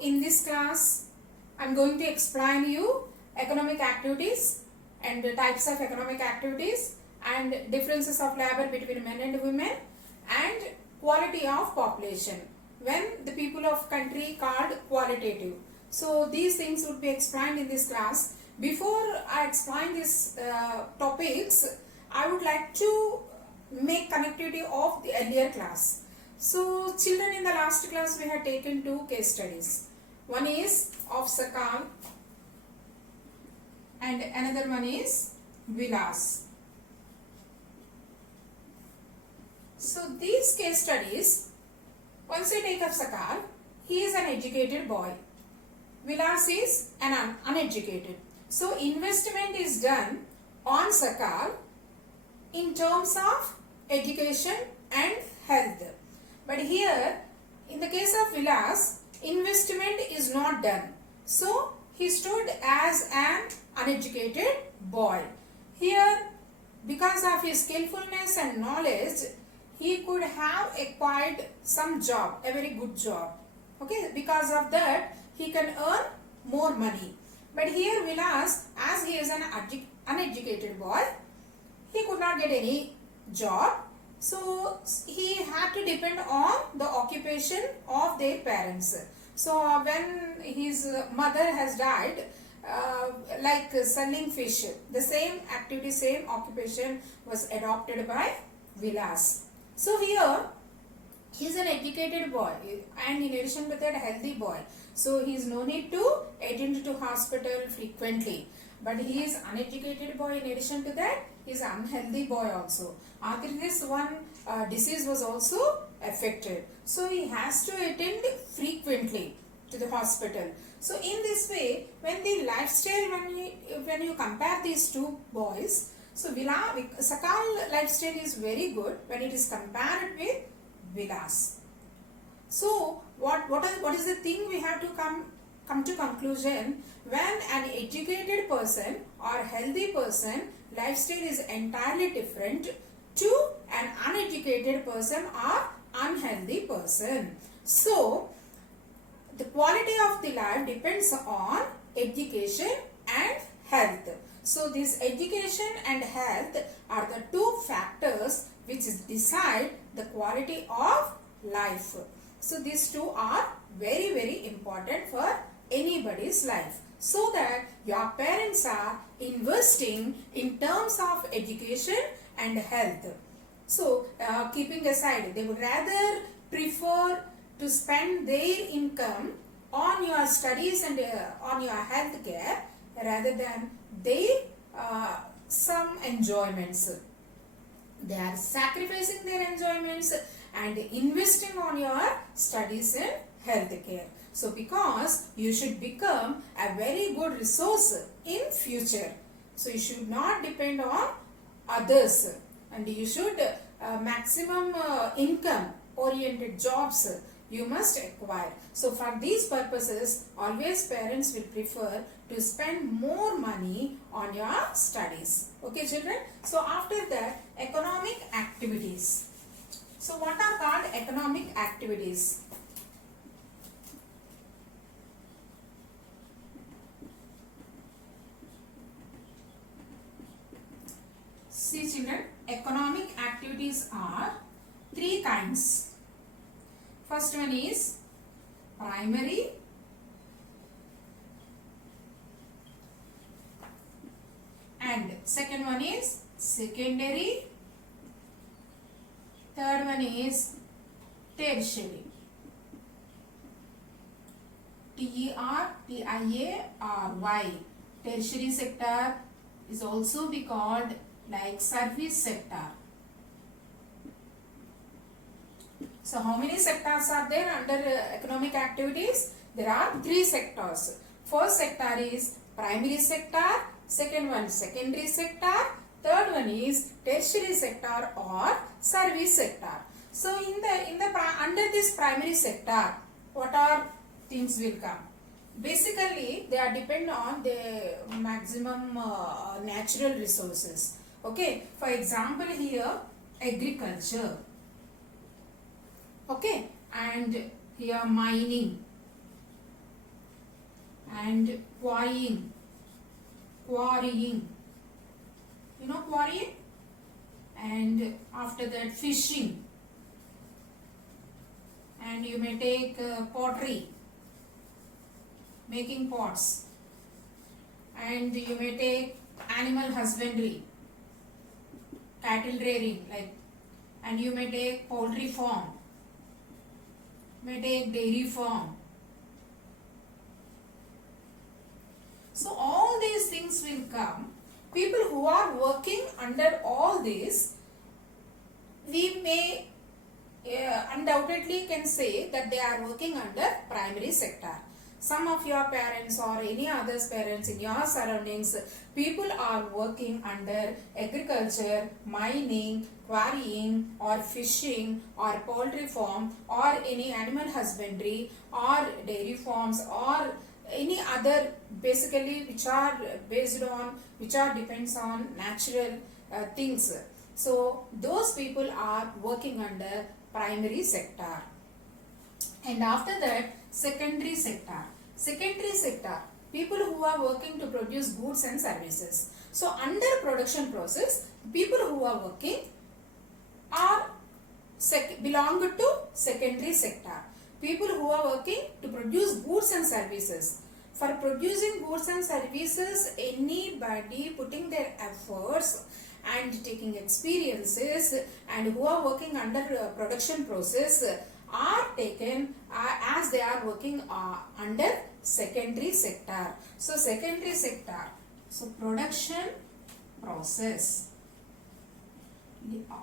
In this class, I am going to explain you economic activities and the types of economic activities and differences of labor between men and women and quality of population when the people of country called qualitative. So these things would be explained in this class. Before I explain these topics, I would like to make connectivity of the earlier class. So children, in the last class we had taken two case studies. One is of Sakal and another one is Vilas. So these case studies, once we take up Sakal, he is an educated boy. Vilas is an uneducated. So investment is done on Sakal in terms of education and health. But here, in the case of Vilas, investment is not done. So he stood as an uneducated boy. Here, because of his skillfulness and knowledge, he could have acquired some job, a very good job. Okay, because of that, he can earn more money. But here Vilas, as he is an uneducated boy, he could not get any job. So he had to depend on the occupation of their parents. So when his mother has died, like selling fish, the same activity, same occupation was adopted by Vilas. So here he is an educated boy and in addition to that healthy boy. So he is no need to attend to hospital frequently. But he is uneducated boy. In addition to that, he is unhealthy boy also. After this, one disease was also affected. So he has to attend frequently to the hospital. So in this way, when the lifestyle, when you compare these two boys, so Sakal lifestyle is very good when it is compared with Vilas. So what is the thing we have to come to conclusion? When an educated person or healthy person lifestyle is entirely different to an uneducated person or unhealthy person. So the quality of the life depends on education and health. So this education and health are the two factors which decide the quality of life. So these two are very, very important for anybody's life. So that your parents are investing in terms of education and health. So keeping aside, they would rather prefer to spend their income on your studies and on your health care rather than some enjoyments. They are sacrificing their enjoyments and investing on your studies and health care. So because you should become a very good resource in future. So you should not depend on others and you should maximum income oriented jobs you must acquire. So for these purposes, always parents will prefer to spend more money on your studies. Okay children? So after that, economic activities. So what are called economic activities? See children, economic activities are three kinds. First one is primary, and second one is secondary, third one is tertiary. Tertiary. Tertiary sector is also be called like service sector. So how many sectors are there under economic activities? There are three sectors. First sector is primary sector, second one secondary sector, third one is tertiary sector or service sector. So under this primary sector, what are things will come? Basically, they are depend on the maximum natural resources. Okay, for example here agriculture. Okay, and here mining, and quarrying. Quarrying. You know quarrying? And after that fishing. And you may take pottery, making pots. And you may take animal husbandry, cattle rearing, like, and you may take poultry farm, may take dairy farm. So all these things will come. People who are working under all this, we may undoubtedly can say that they are working under primary sector. Some of your parents or any other's parents in your surroundings, people are working under agriculture, mining, quarrying or fishing or poultry farm or any animal husbandry or dairy farms or any other, basically which are based on, which are depends on natural things. So those people are working under primary sector. And after that, secondary sector. Secondary sector, people who are working to produce goods and services. So under production process, people who are working are belong to secondary sector. People who are working to produce goods and services. For producing goods and services, anybody putting their efforts and taking experiences and who are working under production process are taken as they are working under secondary sector. So secondary sector, so production process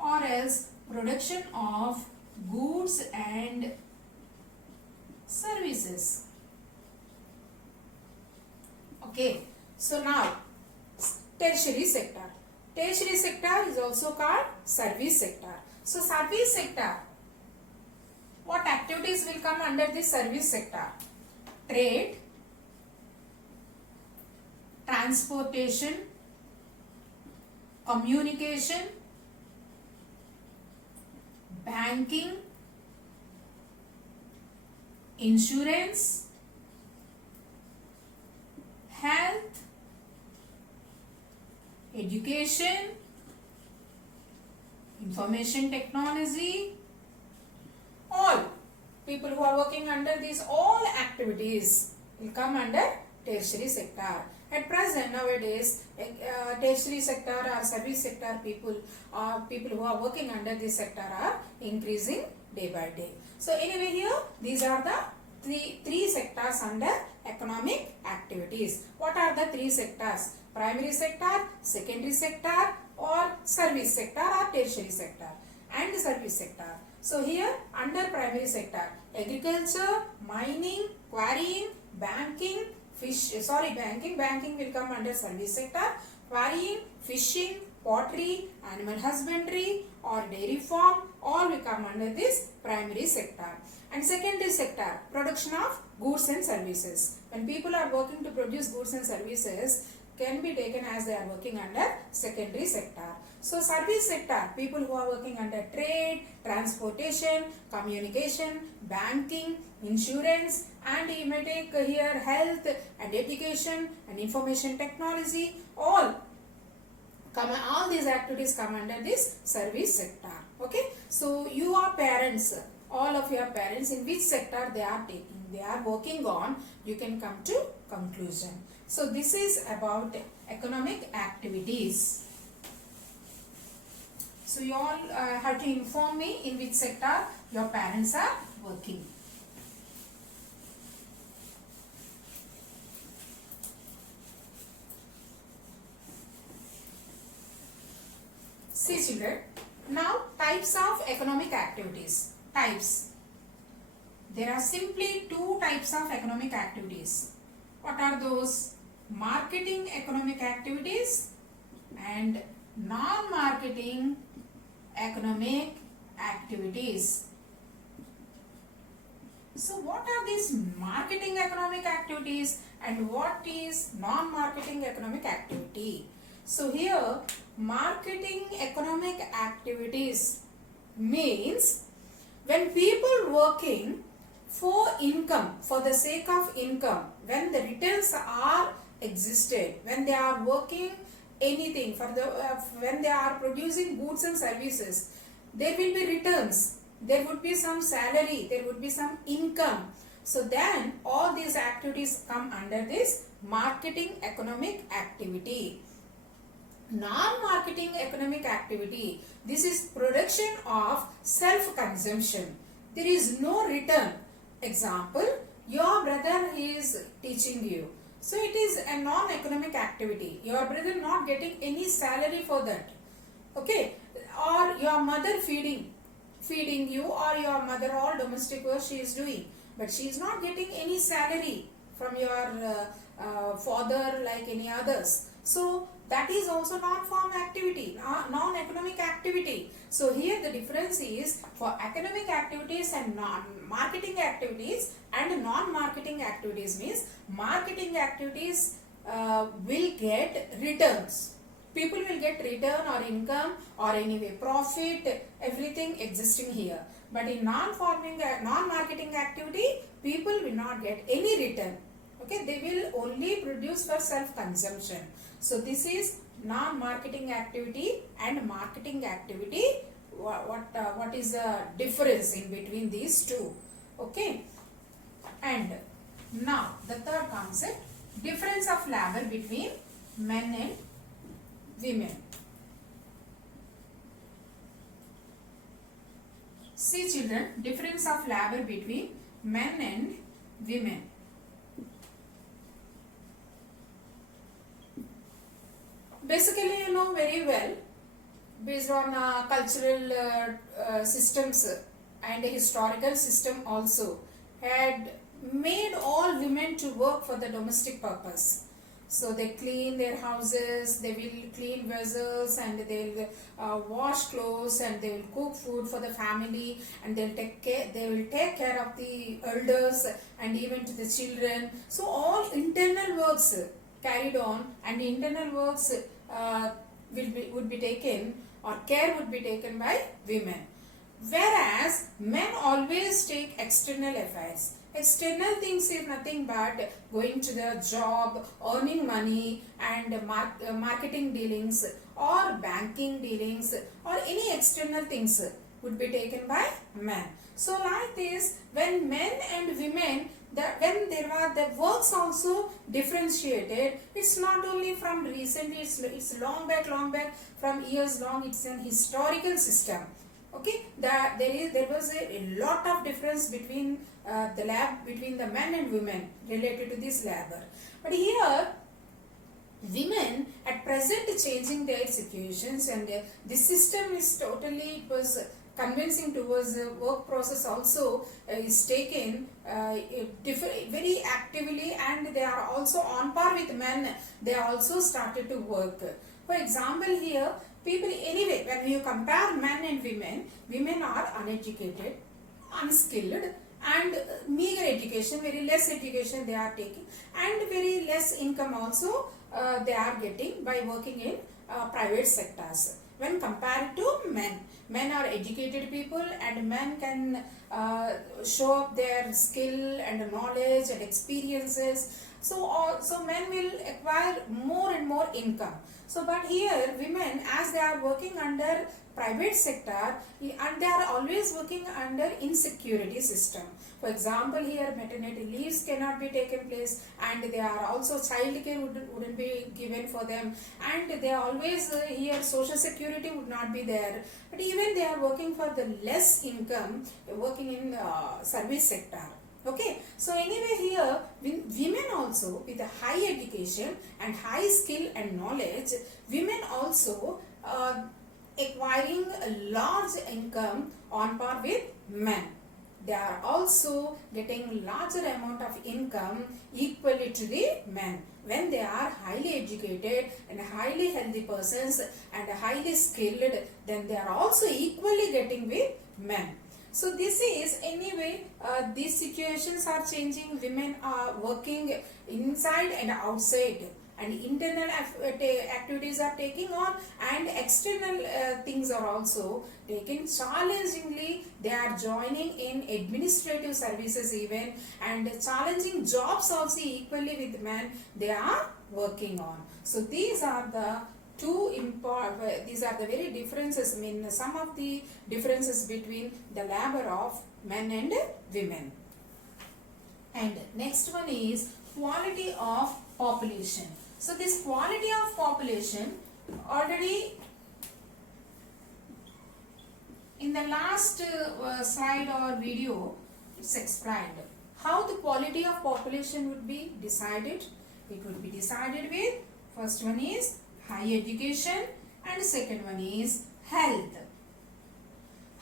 or else production of goods and services. Okay, so now tertiary sector. Tertiary sector is also called service sector. So service sector, what activities will come under this service sector? Trade, transportation, communication, banking, insurance, health, education, information technology. All people who are working under these all activities will come under tertiary sector. At present, nowadays, tertiary sector or service sector people who are working under this sector are increasing day by day. So anyway, here these are the three sectors under economic activities. What are the three sectors? Primary sector, secondary sector, or service sector or tertiary sector and service sector. So here under primary sector, agriculture, mining, quarrying, banking, banking will come under service sector, quarrying, fishing, pottery, animal husbandry or dairy farm, all will come under this primary sector. And secondary sector, production of goods and services. When people are working to produce goods and services, can be taken as they are working under secondary sector. So service sector, people who are working under trade, transportation, communication, banking, insurance, and you may take here health and education and information technology, all these activities come under this service sector. Okay, so you are parents, all of your parents, in which sector they are taking, they are working on, you can come to conclusion. So this is about economic activities. So you all have to inform me in which sector your parents are working. See children, now types of economic activities. Types. There are simply two types of economic activities. What are those? Marketing economic activities and non-marketing economic activities. So what are these marketing economic activities and what is non-marketing economic activity? So here marketing economic activities means when people working for income, for the sake of income, when the returns are existed, when they are working anything for the when they are producing goods and services, there will be returns, there would be some salary, there would be some income. So then all these activities come under this marketing economic activity. Non-marketing economic activity, this is production of self-consumption. There is no return. Example, your brother is teaching you. So it is a non-economic activity. Your brother not getting any salary for that. Okay. Or your mother feeding you, or your mother all domestic work she is doing. But she is not getting any salary from your father like any others. So that is also non-farm activity, non-economic activity. So here the difference is for academic activities and non-marketing activities and non-marketing activities means marketing activities will get returns. People will get return or income or anyway profit, everything existing here. But in non-marketing activity, people will not get any return. Okay, they will only produce for self-consumption. So this is non-marketing activity and marketing activity. What is the difference in between these two? Okay, and now the third concept, difference of labor between men and women. See children, difference of labor between men and women. Basically, you know very well, based on cultural systems and historical system also, had made all women to work for the domestic purpose. So they clean their houses, they will clean vessels, and they will wash clothes, and they will cook food for the family, and they will take care of the elders and even to the children. So all internal works carried on, and internal works would be taken, or care would be taken by women. Whereas men always take external affairs. External things is nothing but going to the job, earning money, and marketing dealings or banking dealings or any external things would be taken by men. So like this, when men and women, when there were the works also differentiated, it's not only from recently, it's long back from years long, it's an historical system. Okay, there was a lot of difference between between the men and women related to this labor. But here, women at present changing their situations, and this system is totally, it was convincing towards the work process also is taken very actively, and they are also on par with men. They also started to work. For example, here people, anyway, when you compare men and women are uneducated, unskilled, and meager education, very less education they are taking, and very less income also they are getting by working in private sectors. When compared to men are educated people, and men can show up their skill and knowledge and experiences. So men will acquire more and more income. So but here women, as they are working under private sector, and they are always working under insecurity system. For example, here maternity leaves cannot be taken place, and they are also child care wouldn't be given for them, and they are always here social security would not be there. But even they are working for the less income, working in the service sector. Okay, so anyway, here women also with a high education and high skill and knowledge, women also acquiring a large income on par with men. They are also getting larger amount of income equally to the men. When they are highly educated and highly healthy persons and highly skilled, then they are also equally getting with men. So this is, anyway, these situations are changing. Women are working inside and outside. and internal activities are taking on, and external things are also taken challengingly. They are joining in administrative services even, and challenging jobs also equally with men they are working on. So these are the these are the very differences, I mean some of the differences between the labor of men and women. And next one is quality of population. So this quality of population, already in the last slide or video, it's explained how the quality of population would be decided. It would be decided with, first one is high education and second one is health.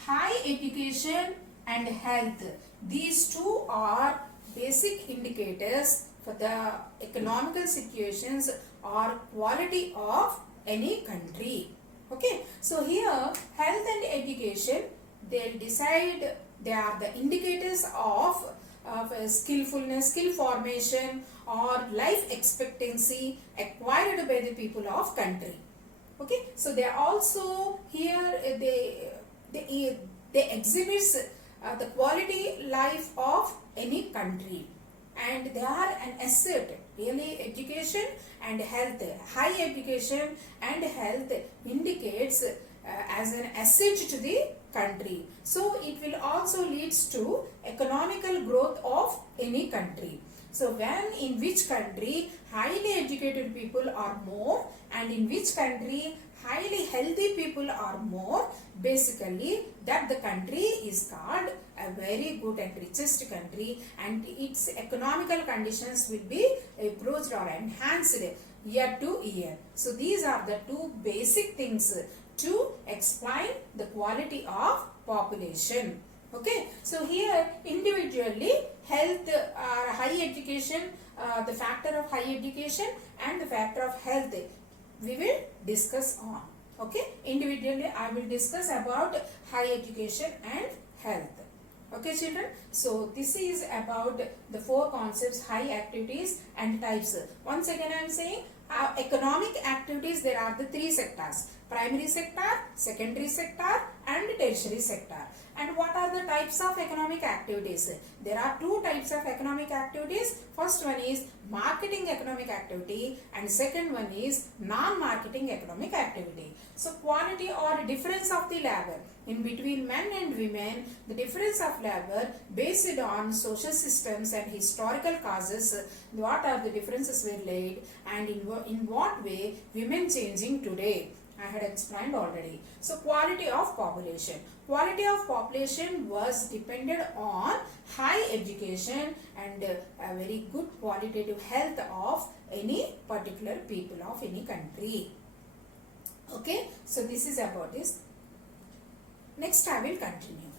High education and health, these two are basic indicators for the economical situations or quality of any country. Okay, so here health and education, they'll decide, they are the indicators of skillfulness, skill formation or life expectancy acquired by the people of country. Okay, so they are also here, they exhibits the quality life of any country, and they are an asset. Really, education and health, high education and health indicates as an asset to the country. So it will also leads to economical growth of any country. So when in which country highly educated people are more and in which country highly healthy people are more, basically that the country is called a very good and richest country, and its economical conditions will be improved or enhanced year to year. So these are the two basic things to explain the quality of population. Okay, so here individually health or high education, the factor of high education and the factor of health we will discuss on. Okay, individually I will discuss about high education and health. Okay children, so this is about the four concepts: high activities and types. Once again I am saying economic activities, there are the three sectors: primary sector, secondary sector and tertiary sector. And what are the types of economic activities? There are two types of economic activities. First one is marketing economic activity and second one is non-marketing economic activity. So quality or difference of the labor in between men and women, the difference of labor based on social systems and historical causes, what are the differences were laid, and in what way women changing today, I had explained already. So quality of population. Quality of population was depended on high education and a very good qualitative health of any particular people of any country. Okay, so this is about this. Next I will continue.